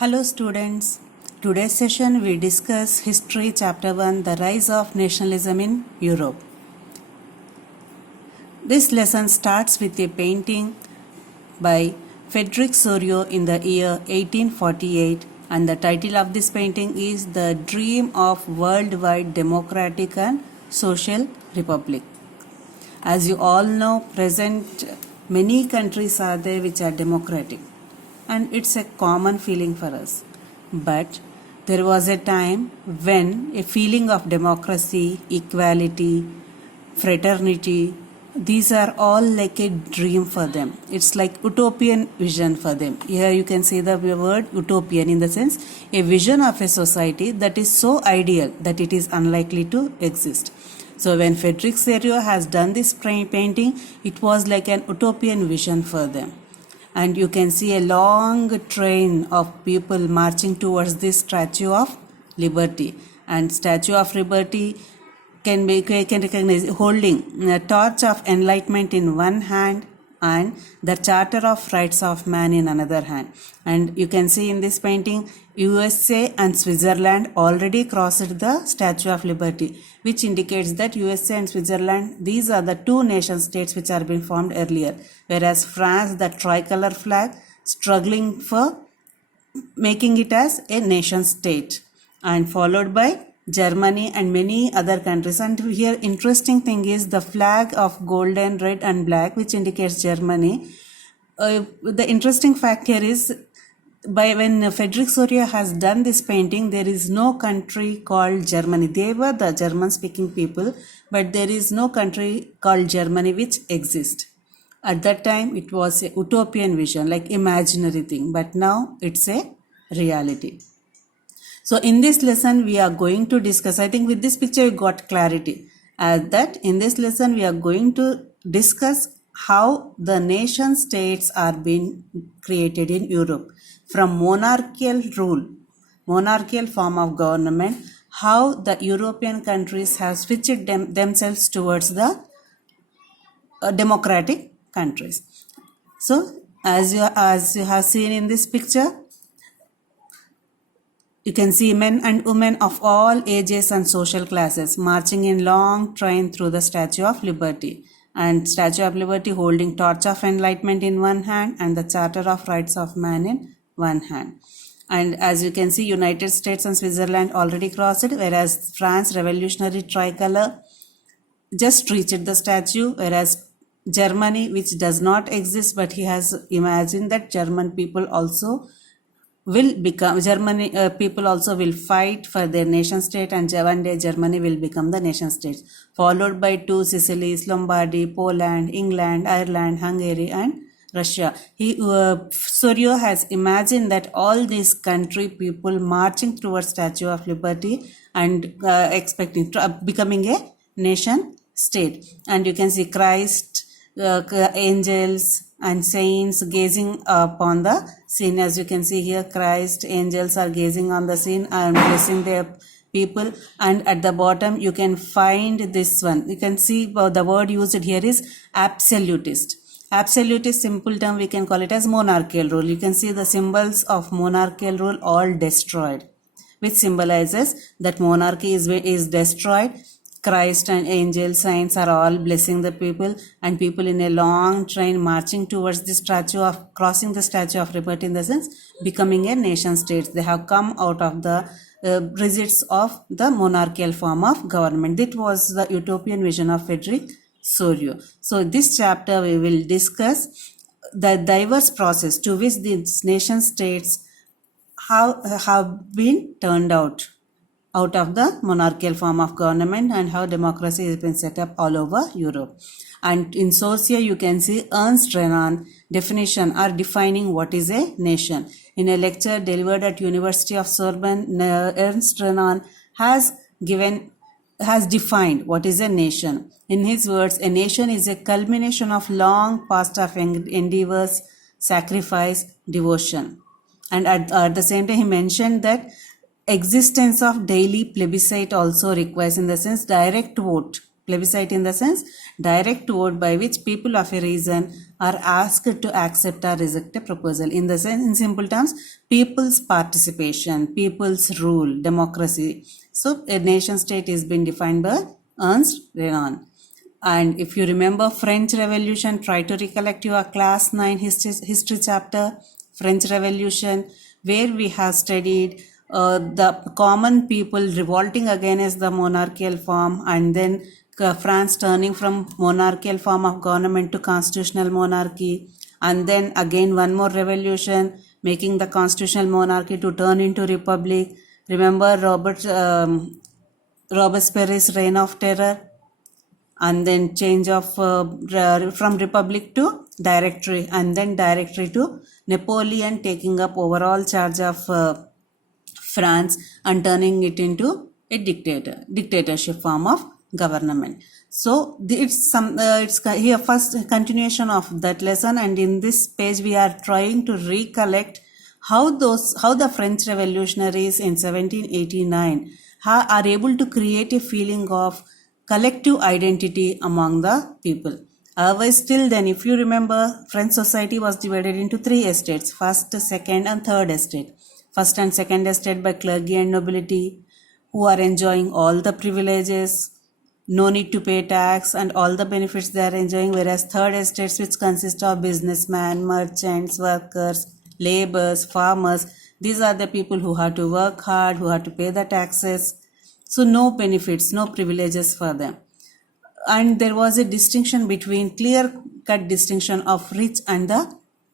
Hello students, today's session we discuss History Chapter 1, The Rise of Nationalism in Europe. This lesson starts with a painting by Frederick Sorio in the year 1848, and the title of this painting is The Dream of Worldwide Democratic and Social Republic. As you all know, present many countries are there which are democratic, and it's a common feeling for us. But there was a time when a feeling of democracy, equality, fraternity, these are all like a dream for them. It's like utopian vision for them. Here you can see the word utopian, in the sense a vision of a society that is so ideal that it is unlikely to exist. So when Frederick Sorio has done this painting, it was like an utopian vision for them. And you can see a long train of people marching towards this Statue of Liberty. And Statue of Liberty can recognize holding a torch of enlightenment in one hand and the Charter of Rights of Man in another hand. And you can see in this painting, USA and Switzerland already crossed the Statue of Liberty, which indicates that USA and Switzerland, these are the two nation states which are being formed earlier, whereas France, the tricolor flag, struggling for making it as a nation state, and followed by Germany and many other countries. And here interesting thing is the flag of golden, red and black, which indicates Germany. The interesting fact here is, when Frederick Sorio has done this painting, there is no country called Germany. They were the German speaking people, but there is no country called Germany which exists. At that time it was a utopian vision, like imaginary thing, but now it's a reality. So in this lesson we are going to discuss, I think with this picture you got clarity, that in this lesson we are going to discuss how the nation states are being created in Europe. From monarchical rule, monarchical form of government, how the European countries have switched themselves towards the democratic countries. So as you have seen in this picture, you can see men and women of all ages and social classes marching in long train through the Statue of Liberty. And Statue of Liberty holding torch of enlightenment in one hand and the Charter of Rights of Man in one hand. And as you can see, United States and Switzerland already crossed it, whereas France revolutionary tricolor just reached the statue, whereas Germany, which does not exist, but he has imagined that German people also will become, people also will fight for their nation state, and one day Germany will become the nation state, followed by two Sicilies, Lombardy, Poland, England, Ireland, Hungary and Russia. Sorio has imagined that all these country people marching towards Statue of Liberty and expecting becoming a nation state. And you can see Christ, angels and saints gazing upon the scene. As you can see here, Christ, angels are gazing on the scene and blessing their people. And at the bottom you can find this one. You can see the word used here is absolutist. Absolutist, simple term we can call it as monarchical rule. You can see the symbols of monarchical rule all destroyed, which symbolizes that monarchy is destroyed. Christ and angel saints are all blessing the people, and people in a long train marching towards the crossing the Statue of Liberty, in the sense becoming a nation state. They have come out of the results of the monarchical form of government. That was the utopian vision of Frederick Sorio. So this chapter we will discuss the diverse process to which these nation states have been turned out of the monarchical form of government, and how democracy has been set up all over Europe. And in Socio you can see Ernst Renan definition or defining what is a nation. In a lecture delivered at University of Sorbonne, Ernst Renan has defined what is a nation. In his words, a nation is a culmination of long past of endeavors, sacrifice, devotion. And at the same time he mentioned that existence of daily plebiscite also requires, in the sense direct vote Plebiscite in the sense direct vote by which people of a region are asked to accept or reject a proposal. In the sense, in simple terms, people's participation, people's rule, democracy. So a nation state is been defined by Ernst Renan. And if you remember French Revolution, try to recollect your class 9 history chapter, French Revolution, where we have studied the common people revolting against the monarchical form, and then France turning from monarchical form of government to constitutional monarchy, and then again one more revolution making the constitutional monarchy to turn into republic. Remember Robespierre's reign of terror, and then change of from republic to directory, and then directory to Napoleon taking up overall charge of France and turning it into a dictatorship form of government. So it's here first continuation of that lesson, and in this page we are trying to recollect how the French revolutionaries in 1789 are able to create a feeling of collective identity among the people. Otherwise, till then, if you remember, French society was divided into 3 estates: first, second, and third estate. First and second estate by clergy and nobility, who are enjoying all the privileges, no need to pay tax, and all the benefits they are enjoying. Whereas third estates, which consist of businessmen, merchants, workers, laborers, farmers, these are the people who have to work hard, who have to pay the taxes. So no benefits, no privileges for them. And there was a distinction between, clear-cut distinction of rich and the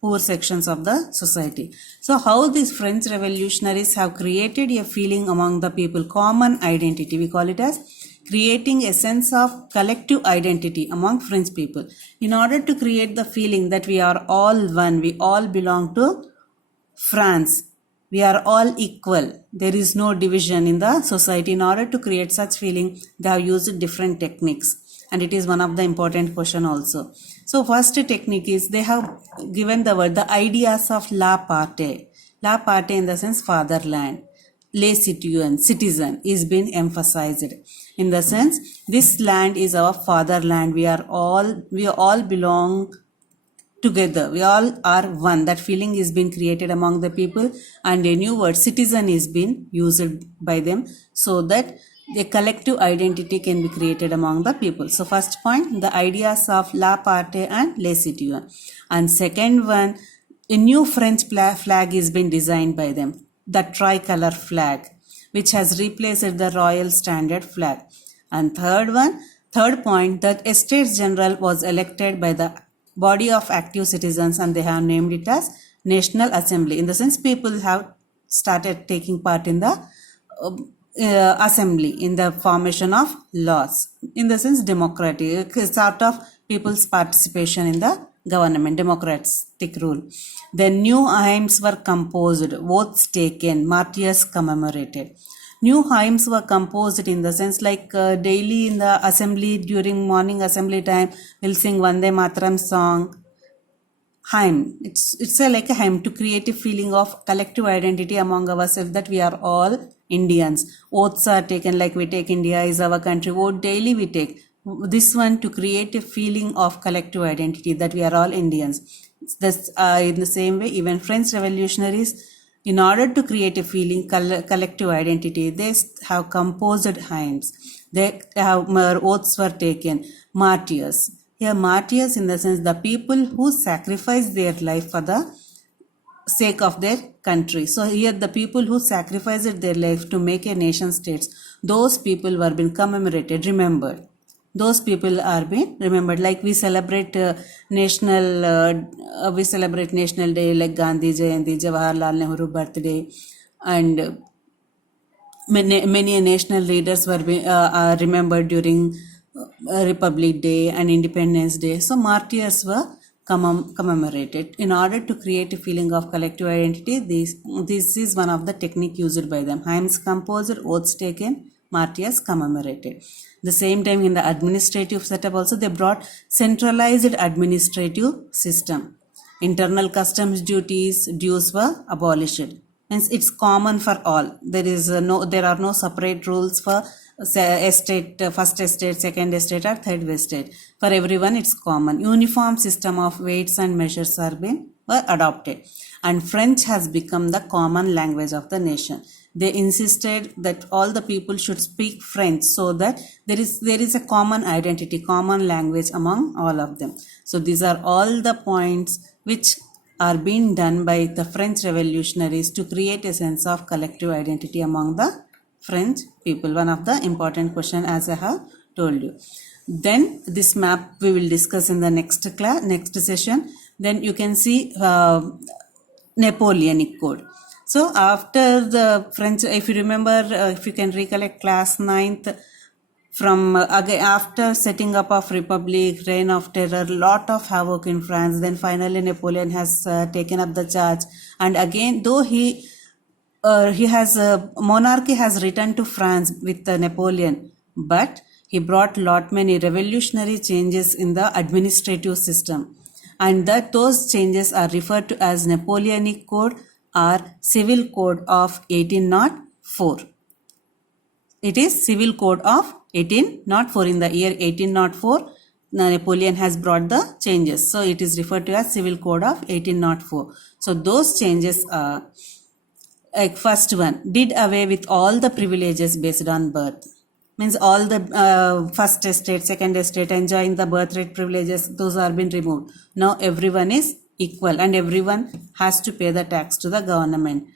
poor sections of the society. So how these French revolutionaries have created a feeling among the people, common identity, we call it as creating a sense of collective identity among French people. In order to create the feeling that we are all one, we all belong to France, we are all equal, there is no division in the society. In order to create such feeling, they have used different techniques, and it is one of the important question also. So first technique is they have given the word, the ideas of la parte. La parte in the sense fatherland. Les citoyens, citizen, is being emphasized. In the sense, this land is our fatherland. We all belong together. We all are one. That feeling is being created among the people, and a new word, citizen, is being used by them, so that a collective identity can be created among the people. So first point, the ideas of la parte and les citoyens. And second one, a new French flag is being designed by them, the tricolor flag, which has replaced the royal standard flag. And third point, that a States General was elected by the body of active citizens, and they have named it as National Assembly. In the sense, people have started taking part in the assembly, in the formation of laws. In the sense, democratic, sort of people's participation in the government, democratic rule. Then new hymns were composed, oaths taken, martyrs commemorated. New hymns were composed in the sense, like daily in the assembly, during morning assembly time, we'll sing Vande Mataram song. Hymn, it's like a hymn to create a feeling of collective identity among ourselves, that we are all Indians. Oaths are taken, like we take India is our country, oath daily we take. This one to create a feeling of collective identity, that we are all Indians. This, in the same way, even French revolutionaries, in order to create a feeling, collective identity, they have composed hymns. They have oaths were taken, martyrs. Here, martyrs in the sense, the people who sacrifice their life for the sake of their country. So here, the people who sacrificed their life to make a nation states, those people were being commemorated, remembered. Those people are being remembered. Like we celebrate national day, like Gandhi Jayanti, Jawaharlal Nehru birthday, and many national leaders were are remembered during Republic Day and Independence Day. So martyrs were commemorated. In order to create a feeling of collective identity, this is one of the technique used by them. Hymns composed, oaths taken, martyrs commemorated. The same time, in the administrative setup also, they brought centralized administrative system. Internal customs dues were abolished. Hence, it's common for all. There are no separate rules for estate, first estate, second estate or third estate. For everyone it's common. Uniform system of weights and measures were adopted, and French has become the common language of the nation. They insisted that all the people should speak French so that there is a common identity, common language among all of them. So these are all the points which are being done by the French revolutionaries to create a sense of collective identity among the French people. One of the important question, as I have told you. Then this map we will discuss in the next session. Then you can see Napoleonic Code. So after the French, if you remember, if you can recollect class 9th, from after setting up of republic, reign of terror, lot of havoc in France, then finally Napoleon has taken up the charge, and again though he has monarchy has returned to France with Napoleon, but he brought many revolutionary changes in the administrative system, and that those changes are referred to as Napoleonic Code or Civil Code of 1804. It is Civil Code of 1804. In the year 1804, Napoleon has brought the changes. So it is referred to as Civil Code of 1804. So those changes are, like first one, did away with all the privileges based on birth. Means all the first estate, second estate, enjoying the birthright privileges, those are been removed. Now everyone is equal and everyone has to pay the tax to the government.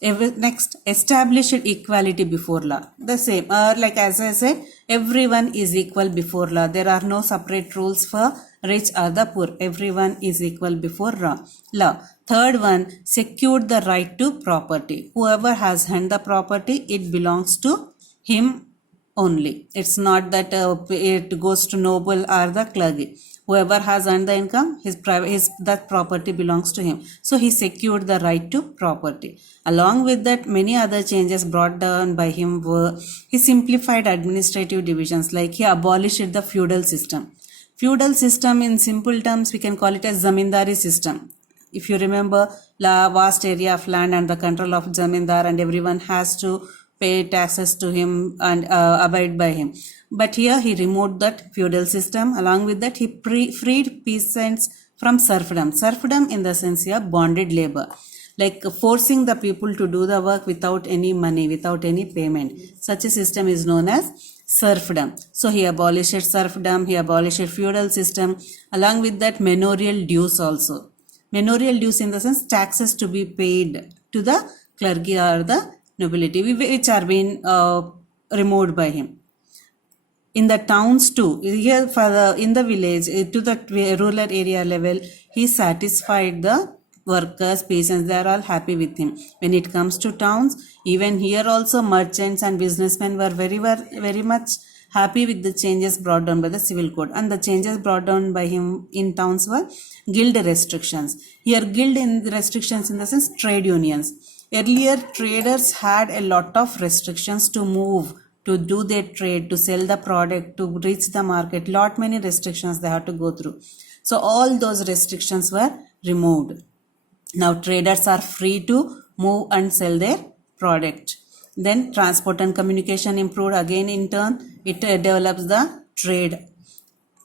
Next, established equality before law. The same, like as I said, everyone is equal before law. There are no separate rules for rich or the poor. Everyone is equal before law. Third one, secured the right to property. Whoever has earned the property, it belongs to him only. It's not that it goes to noble or the clergy. Whoever has earned the income, that property belongs to him. So he secured the right to property. Along with that, many other changes brought down by him were, he simplified administrative divisions, like he abolished the feudal system. Feudal system, in simple terms, we can call it as zamindari system. If you remember, the vast area of land and the control of zamindar, and everyone has to pay taxes to him and abide by him. But here he removed that feudal system. Along with that, he freed peasants from serfdom. Serfdom in the sense here bonded labor, like forcing the people to do the work without any money, without any payment. Such a system is known as serfdom. So he abolished serfdom, he abolished feudal system. Along with that, manorial dues also. Manorial dues in the sense taxes to be paid to the clergy or the nobility, which are being removed by him. In the towns too, here in the village to the rural area level, he satisfied the workers, peasants, they are all happy with him. When it comes to towns, even here also merchants and businessmen were very much happy with the changes brought down by the civil code. And the changes brought down by him in towns were guild restrictions. Here guild in restrictions in the sense trade unions. Earlier traders had a lot of restrictions to move, to do their trade, to sell the product, to reach the market. Many restrictions they had to go through. So all those restrictions were removed. Now traders are free to move and sell their product. Then transport and communication improved. Again in turn, it develops the trade.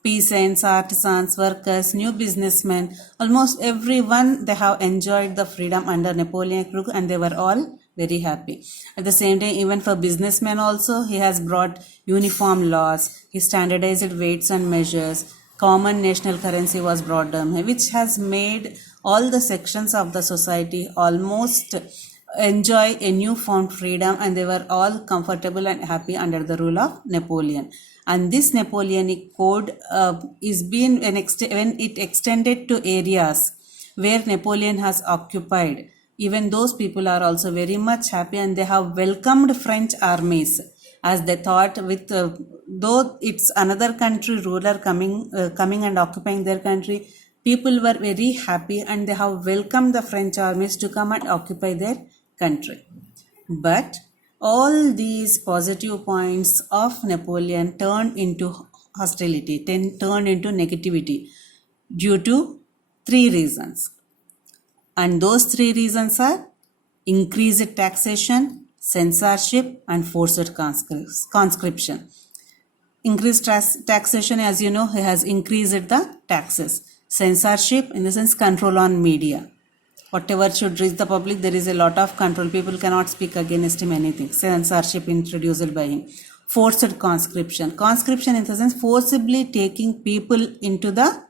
Peasants, artisans, workers, new businessmen, almost everyone, they have enjoyed the freedom under Napoleonic rule and they were all very happy. At the same time, even for businessmen also, he has brought uniform laws, he standardized weights and measures, common national currency was brought down, which has made all the sections of the society almost enjoy a newfound freedom, and they were all comfortable and happy under the rule of Napoleon. And this Napoleonic Code is being when it extended to areas where Napoleon has occupied, even those people are also very much happy, and they have welcomed French armies, as they thought with though it's another country, ruler coming and occupying their country, people were very happy and they have welcomed the French armies to come and occupy their country. But all these positive points of Napoleon turned into hostility, turned into negativity due to 3 reasons. And those 3 reasons are increased taxation, censorship, and forced conscription. Increased taxation, as you know, he has increased the taxes. Censorship, in the sense, control on media. Whatever should reach the public, there is a lot of control. People cannot speak against him anything. Censorship introduced by him. Forced conscription. Conscription, in the sense, forcibly taking people into the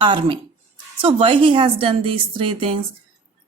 army. So why he has done these three things?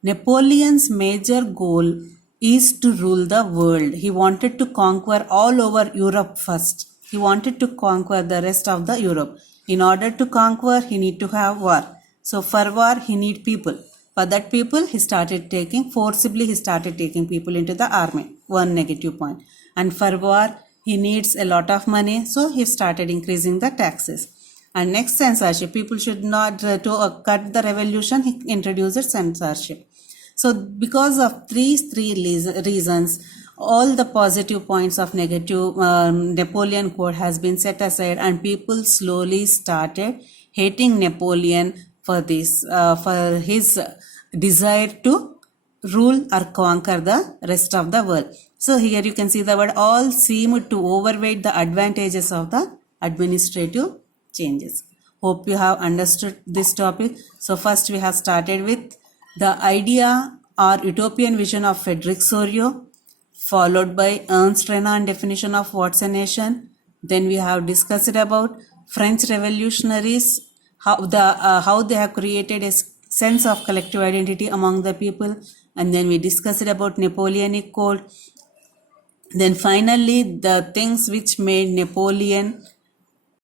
Napoleon's major goal is to rule the world. He wanted to conquer all over Europe first. He wanted to conquer the rest of the Europe. In order to conquer, he need to have war. So for war, he need people. For that people, he started taking people into the army. One negative point. And for war, he needs a lot of money. So he started increasing the taxes. And next, censorship. People should not, to cut the revolution, he introduced censorship. So because of these three reasons, all the positive points of negative Napoleon Code has been set aside, and people slowly started hating Napoleon for this, for his desire to rule or conquer the rest of the world. So here you can see the word all seemed to overweight the advantages of the administrative changes. Hope you have understood this topic. So first we have started with the idea or utopian vision of Frederick Sorio, followed by Ernst Renan definition of what's a nation. Then we have discussed about French revolutionaries, how they have created a sense of collective identity among the people. And then we discussed about Napoleonic Code. Then finally, the things which made Napoleon